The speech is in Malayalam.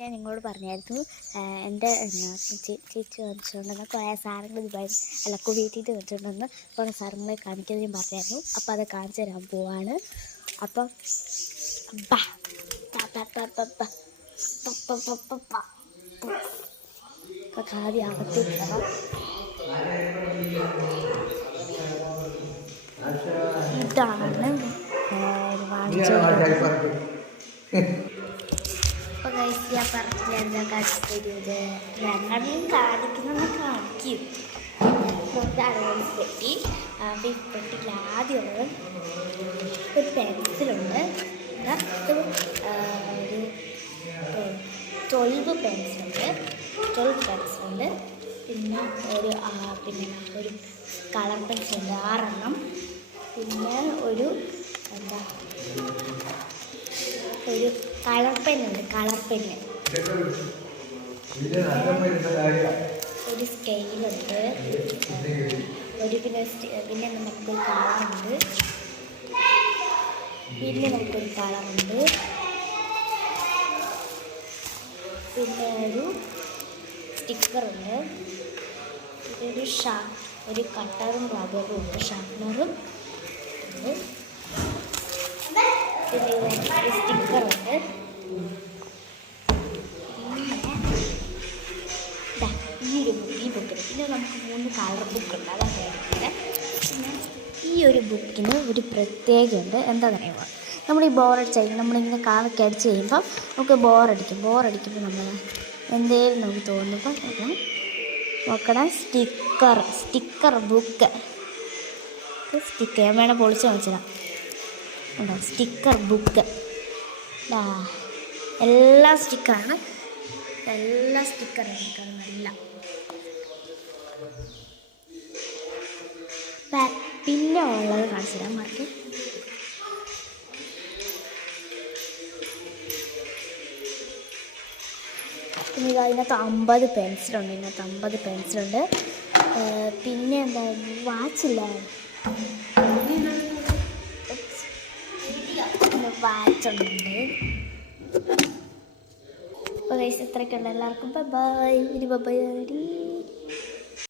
ഞാൻ നിങ്ങളോട് പറഞ്ഞായിരുന്നു എൻ്റെ ചേച്ചി വെച്ചുകൊണ്ടെന്ന് കുറേ സാധനങ്ങൾ അല്ല കുവൈറ്റിൽ വെച്ചിട്ടുണ്ടെന്ന് കുറേ സാധനങ്ങളെ കാണിക്കാൻ ഞാൻ പറഞ്ഞായിരുന്നു. അപ്പോൾ അത് കാണിച്ചു തരാൻ പോവാണ്. അപ്പം ആദ്യം അകത്തേക്ക് ഇതാണ് വാങ്ങിച്ചു. അപ്പോൾ ഗൈസ് ഞാൻ പറഞ്ഞില്ല എന്താ കാണിച്ചത് ഞങ്ങളും കാണിക്കുന്നതെന്ന് കാണിക്കും. അതാണ് പെട്ടി. അപ്പോൾ ഈ പെട്ടിയിൽ ആദ്യമുള്ളത് ഒരു പെൻസിലുണ്ട്. ഒരു 12 പെൻസിലുണ്ട്. പിന്നെ ഒരു കളർ പെൻസിലുണ്ട് 6 എണ്ണം. പിന്നെ ഒരു കളർ പെന്നുണ്ട്. ഒരു സ്കെയിലുണ്ട്. പിന്നെ നമുക്കൊരു കളറുണ്ട്. പിന്നെ ഒരു സ്റ്റിക്കറുണ്ട്. ഒരു കട്ടറും റബ്ബറും ഉണ്ട്. ഷാർപ്പ്നറും ഉണ്ട്. പിന്നെ ഒരു സ്റ്റിക്കറുണ്ട്. ഈ ബുക്കിന് പിന്നെ നമുക്ക് 3 കളർ ബുക്കുണ്ട്. അതാണ് പിന്നെ ഈ ഒരു ബുക്കിന് ഒരു പ്രത്യേകതയുണ്ട്. എന്താണെന്ന് അറിയുമ്പോൾ നമ്മൾ ഈ ബോറടിച്ചാൽ നമ്മളിങ്ങനെ കാലൊക്കെ അടിച്ച് കഴിയുമ്പോൾ നമുക്ക് ബോറടിക്കുമ്പോൾ നമ്മൾ എന്തേലും നമുക്ക് തോന്നുമ്പോൾ നോക്കണം. സ്റ്റിക്കർ ബുക്ക് ഞാൻ വേണം പൊളിച്ച് കാണിച്ചതാണ്. ഉണ്ടോ സ്റ്റിക്കർ ബുക്ക്. എല്ലാ സ്റ്റിക്കറാണ്. നല്ല പിന്നെ ഉള്ളത് കാണിച്ചു തരാം. മാർക്ക് പിന്നെ അതിനകത്ത് 50 പെൻസിലുണ്ട്. പിന്നെ എന്താ വാച്ചില്ല, വാച്ചുണ്ട്. അപ്പോൾ ഗൈസ് ഇത്രയൊക്കെയുണ്ട്. എല്ലാവർക്കും ബൈ.